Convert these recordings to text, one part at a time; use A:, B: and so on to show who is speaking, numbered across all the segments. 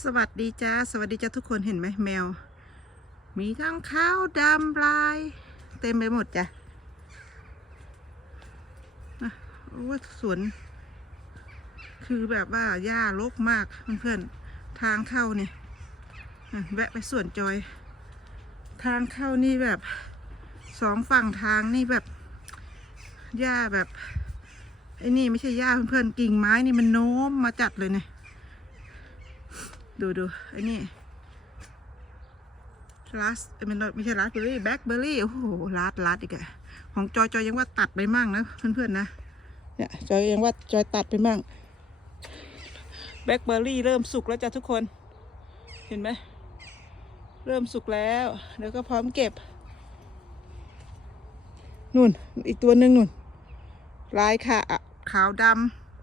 A: สวัสดีจ้าสวัสดีจ้าทุกคนเห็นไหมแมว มีทั้งขาวดำลาย เต็มไปหมดจ้ะนะโอ้ยสวน คือแบบว่าหญ้ารกมากเพื่อนๆทางเข้าเนี่ยแวะไปสวนจอย ทางเข้านี่แบบสองฝั่งทางนี่แบบหญ้าแบบไอ้นี่ไม่ใช่หญ้าเพื่อนๆกิ่งไม้นี่มันโน้มมาจัดเลยเนี่ย ดูดูไอ้นี่ลัสมันไม่ใช่ลัสเบอร์รี่แบล็คเบอร์รี่โอ้โหลัสลัสอีกอะของจอยจอยยังว่าตัดไปมั่งนะเพื่อนๆนะเนี่ยจอยยังว่าจอยตัดไปมั่งแบล็คเบอร์รี่เริ่มสุกแล้วจ้ะทุกคน เห็นไหมเริ่มสุกแล้วเดี๋ยวก็พร้อมเก็บนู่นอีกตัวหนึ่งนู่นลายขาขาวด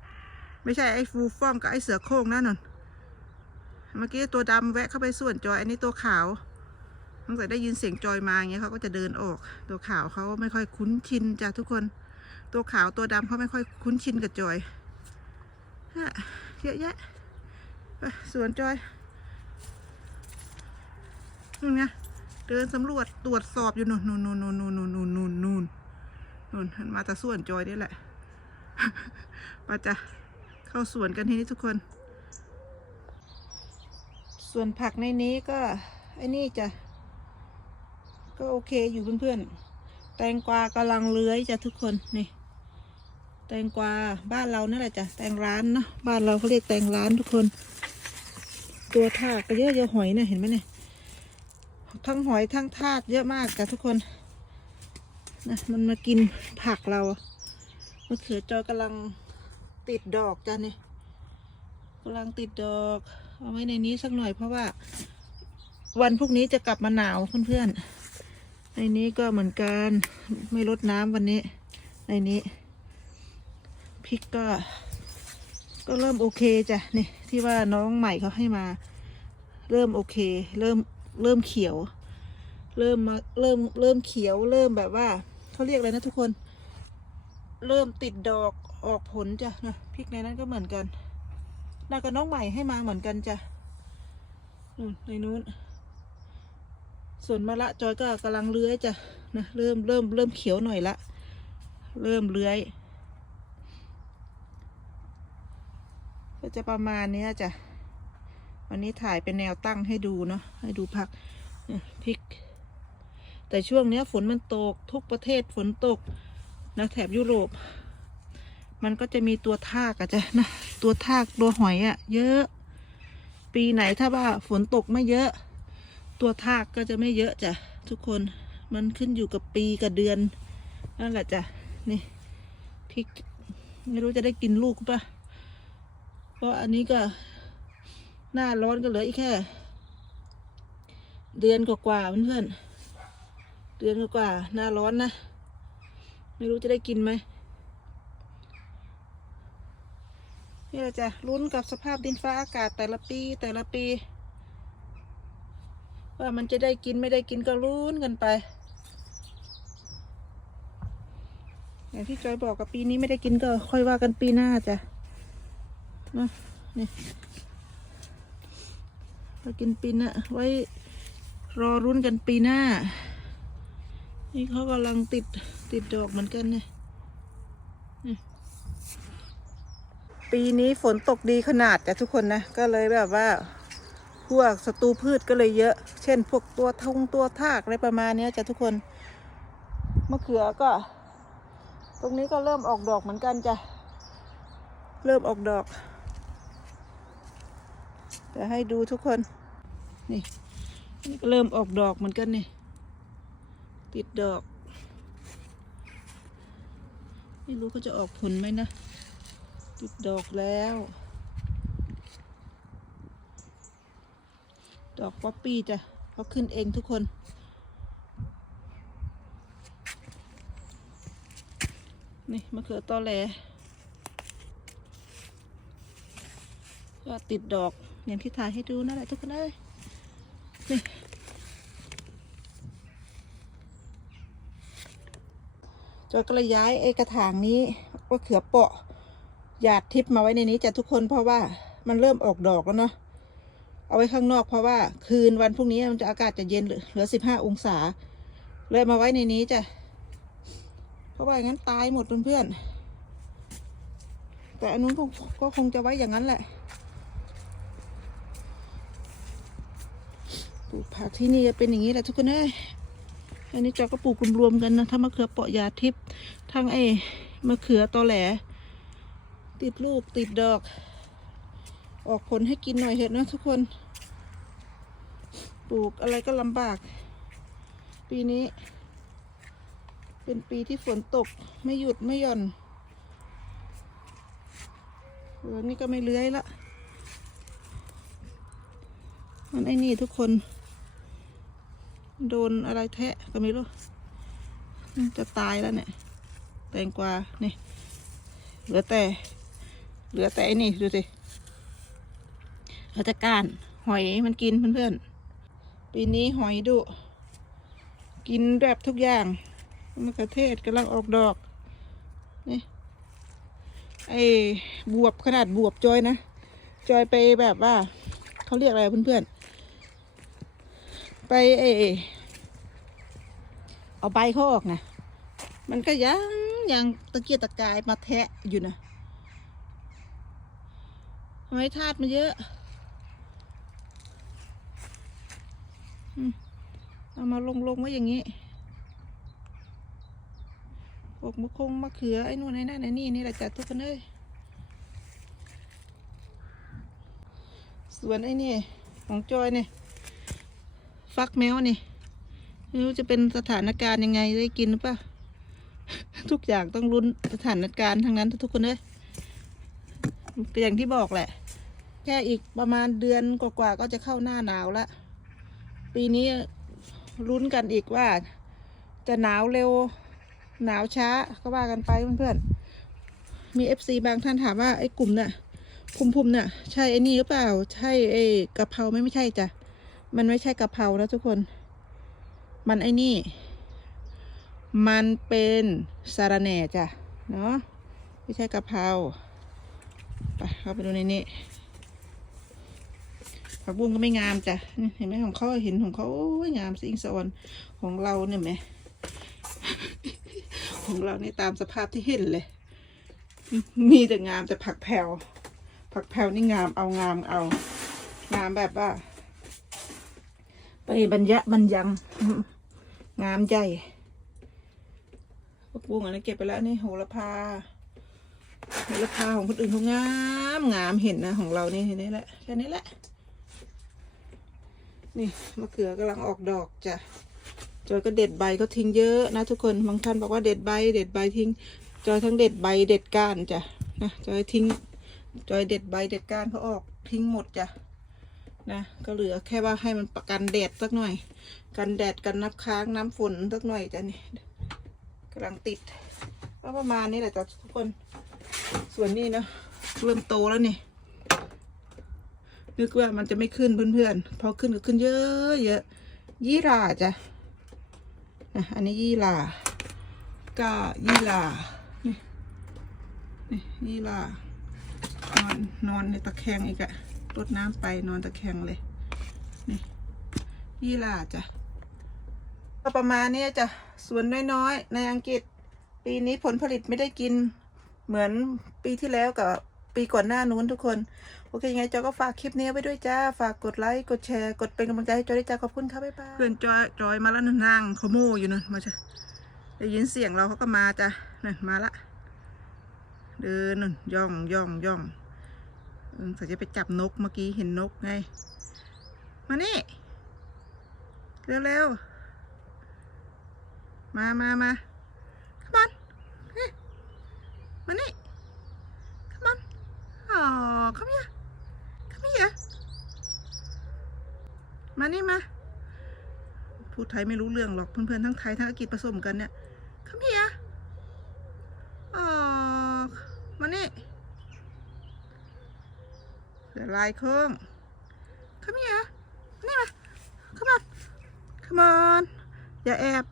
A: ำไม่ใช่ไอ้ฟูฟ่องกับไอ้เสือโคร่งนะนุ่น เมื่อกี้ตัวดำแวะเข้าไปส่วนจอย อันนี้ตัวขาวตั้งแต่ได้ยินเสียงจอยมาอย่างเงี้ยเขาก็จะเดินออก ตัวขาวเขาไม่ค่อยคุ้นชินจ้ะทุกคน ตัวขาวตัวดำเขาไม่ค่อยคุ้นชินกับจอยเยอะแยะสวนจอยนู่นไงเดินสำรวจตรวจสอบอยู่นู่นนู่นนู่นนู่นนู่นนู่นนู่นนู่นนู่นหันมาแต่ส่วนจอยนี่แหละมาจะเข้าสวนกันทีนี้ทุกคน ส่วนผักในนี้ก็ไอ้นี่จะก็โอเคอยู่เพื่อนๆ แตงกวากำลังเลื้อยจ้ะทุกคนนี่ แตงกวาบ้านเรานั่นแหละจ้ะแตงร้านเนาะบ้านเราเขาเรียกแตงร้านทุกคน ตัวทากก็เยอะเยอะหอยเนะเห็นไหมเนี่ยทั้งหอยทั้งทากเยอะมากจ้ะทุกคนนะมันมากินผักเรามะเขือจอยกำลังติดดอกจ้ะนี่กำลังติดดอก เอาไว้ในนี้สักหน่อยเพราะว่า วันพรุ่งนี้จะกลับมาหนาวเพื่อนๆในนี้ก็เหมือนกันไม่ลดน้ำวันนี้ ในนี้พริกก็ ก็เริ่มโอเคจ้ะนี่ที่ว่าน้องใหม่เขาให้มา เริ่มโอเค เริ่มเริ่มเขียว เริ่มมาเริ่มเริ่มเขียว เริ่มแบบว่าเขาเรียกอะไรนะทุกคน เริ่มติดดอกออกผลจ้ะนะพริกในนั้นก็เหมือนกัน น่ากับน้องใหม่ให้มาเหมือนกันจ้ะนู่นในนู้น ส่วนมะละจอยก็กำลังเลื้อยจ้ะนะเริ่มเริ่มเริ่มเขียวหน่อยละ เริ่มเลื้อย ก็จะประมาณเนี้ยจ้ะวันนี้ถ่ายเป็นแนวตั้งให้ดูเนาะให้ดูพักเนี่ยพริก แต่ช่วงเนี้ยฝนมันตกทุกประเทศฝนตกนะแถบยุโรป มันก็จะมีตัวทากอะจ้ะนะตัวทากตัวหอยอะเยอะ ปีไหนถ้าว่าฝนตกไม่เยอะ ตัวทากก็จะไม่เยอะจ้ะทุกคนมันขึ้นอยู่กับปีกับเดือนนั่นแหละจ้ะนี่พริกไม่รู้จะได้กินลูกปะเพราะอันนี้ก็หน้าร้อนก็เหลืออีกแค่ เดือนกว่าๆเพื่อนเดือนกว่าหน้าร้อนนะ ไม่รู้จะได้กินไหม นี่แหละจ้ะลุ้นกับสภาพดินฟ้าอากาศแต่ละปีแต่ละปี ว่ามันจะได้กินไม่ได้กินก็ลุ้นกันไปอย่างที่จอยบอกกับปีนี้ไม่ได้กินก็ค่อยว่ากันปีหน้าจ้ะนะนี่เรากินปีหน้าไว้รอรุ้นกันปีหน้า นี่เขากำลังติดติดดอกเหมือนกันเนี่ย ปีนี้ฝนตกดีขนาดจ้ะทุกคนนะก็เลยแบบว่า พวกศัตรูพืชก็เลยเยอะ เช่น พวกตัวทงตัวทากอะไรประมาณนี้จ้ะทุกคนมะเขือก็ ตรงนี้ก็เริ่มออกดอกเหมือนกันจ้ะเริ่มออกดอกจะให้ดูทุกคนนี่นี่ก็เริ่มออกดอกเหมือนกันนี่ ติดดอก ไม่รู้เขาจะออกผลไหมนะ ติดดอกแล้ว ดอกป๊อปปี้จ้ะเขาขึ้นเองทุกคน นี่มะเขือตอแหลก็ติดดอกอย่างที่ถ่ายให้ดูนั่นแหละทุกคนเอ้ยนี่จอยก็เลยย้ายไอ้กระถางนี้มะเขือเปาะ หยาดทิพมาไว้ในนี้จ้ะทุกคนเพราะว่ามันเริ่มออกดอกแล้วเนาะเอาไว้ข้างนอกเพราะว่าคืนวันพรุ่งนี้มันจะอากาศจะเย็นเหลือสิบห้าองศา เลยมาไว้ในนี้จ้ะเพราะว่าอย่างนั้นตายหมดเพื่อนๆแต่อันนู้นก็คงจะไว้อย่างนั้นแหละปลูกผักที่นี่จะเป็นอย่างนี้แหละทุกคนเอ้ย อันนี้จอก็ปลูกรวมๆกันนะทั้งมะเขือเปาะยาทิพย์ทั้งไอ้มะเขือตอแหล ติดลูกติดดอก ออกผลให้กินหน่อยเถอะนะทุกคน ปลูกอะไรก็ลำบาก ปีนี้ เป็นปีที่ฝนตกไม่หยุดไม่หย่อนเออนี่ก็ไม่เลื้อยละ มันไอ้นี่ทุกคน โดนอะไรแทะก็ไม่รู้ จะตายแล้วเนี่ย แตงกวาเนี่ยเหลือแต่ เหลือแต่อ้นี่ดูสิเหลือแต่ก้านหอยมันกินเพื่อนๆ ปีนี้หอยดุ กินแบบทุกอย่างมะเขือเทศกำลังออกดอก นี่ไอ้บวบขนาดบวบจอยนะ จอยไปแบบว่าเขาเรียกอะไรเพื่อนๆ ไปเออเอาใบเขาออกนะ มันก็ยังยังตะเกียกตะกายมาแทะอยู่นะ ไม้ธาตุมันเยอะ เอามาลงลงไว้อย่างนี้ปกมะคงมะเขือ ไอ้นู่นไอ้นั่นไอ้นี่นี่แหละจัดทุกคนเลยส่วนไอ้นี่ ของจอยเนี่ยฟักแมวนี่ไม่รู้จะเป็นสถานการณ์ยังไงได้กินหรือเปล่าทุกอย่างต้องรุนสถานการณ์ทั้งนั้นทุกคนเลยก็อย่างที่บอกแหละ ค่อีกประมาณเดือนกว่าๆก็จะเข้าหน้าหนาวละ ปีนี้ลุ้นกันอีกว่า จะหนาวเร็วหนาวช้าก็ว่ากันไปเพื่อนๆ มีเอฟซีบางท่านถามว่าไอ้กลุ่มเนี่ยภูมิภูมิเนี่ยใช่ไอ้นี่หรือเปล่า ใช่ไอ้กะเพราไม่ไม่ใช่จ้ะ มันไม่ใช่กะเพรานะทุกคน มันไอ้นี่ มันเป็นสาระแหน่จ้ะ เนาะไม่ใช่กะเพราไปเข้าไปดูในนี้ ผักบุ้งก็ไม่งามจ้ะเห็นไหมของเขาเห็นของเขาโอ้ยงามสิงสะออนของเราเนี่ยไหมของเราเนี่ตามสภาพที่เห็นเลย มีแต่งามแต่ผักแผ่วผักแผ่วนี่งามเอางามเอา งามแบบว่า ไปบรรยะบรรยัง งามใหญ่ผักบุ้งอันนี้เก็บไปแล้วนี่โหระพาโหระพาของคนอื่นเขางามงามเห็นนะของเรานี่เห็นนี่แหละแค่นี้แหละ นี่มะเขือกำลังออกดอกจ้ะจอยก็เด็ดใบก็ทิ้งเยอะนะทุกคนบางท่านบอกว่าเด็ดใบ เด็ดใบทิ้ง จอยทั้งเด็ดใบเด็ดก้านจ้ะนะจอยทิ้ง จอยเด็ดใบเด็ดก้านเขาออกทิ้งหมดจ้ะนะก็เหลือแค่ว่าให้มันประกันแดดสักหน่อย กันแดดกันน้ำค้างน้ำฝนสักหน่อยจ้ะนี่กำลังติดก็ประมาณนี้แหละจ้ะทุกคนส่วนนี้นะเริ่มโตแล้วนี่ นึกว่ามันจะไม่ขึ้นเพื่อนๆพอขึ้นก็ขึ้นเยอะเยอะยี่ราจ้ะนะอันนี้ยี่หราก็ยี่หรานี่นี่ยี่หรานอนนอนในตะแคงอีกอะรดน้ำไปนอนตะแคงเลยนี่ยี่หราจ้ะก็ประมาณนี้จ้ะสวนน้อยๆ ในอังกฤษ ปีนี้ผลผลิตไม่ได้กินเหมือนปีที่แล้วกับ ปีก่อนหน้านู้นทุกคน โอเคยังไงจอยก็ฝากคลิปนี้ไว้ด้วยจ้า ฝากกดไลค์ กดแชร์ กดเป็นกำลังใจให้จอยด้วยจ้า ขอบคุณค่ะบ๊ายบายเพื่อนจอยจอยมาแล้วนั่งนางขโมยอยู่นั่นมาจ้ะได้ยินเสียงเราเขาก็มาจ้ะนั่นมาละ เดินนั่นย่องย่องย่องเออเขาจะไปจับนกเมื่อกี้เห็นนกไง มานี่ เร็วๆ มามามา come on เฮ้ยมานี่ come on อ๋อ come here come here มานี่มา พูดไทยไม่รู้เรื่องหรอกเพื่อนๆทั้งไทยทั้งอังกฤษผสมกันเนี่ย come here อ๋อมานี่เดี๋ยวลายโค้ง come here มานี่มา come on come on อย่าแอบ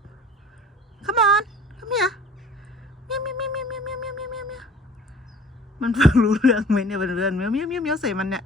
A: come on come here เมียวเมียวเมียวเมียวเมียวเมียวเมียวเมียวเมียวมันฟังรู้เรื่องไหมเนี่ยเป็นเรื่องเมียวเมียวเมียวเมียวใส่มันเนี่ย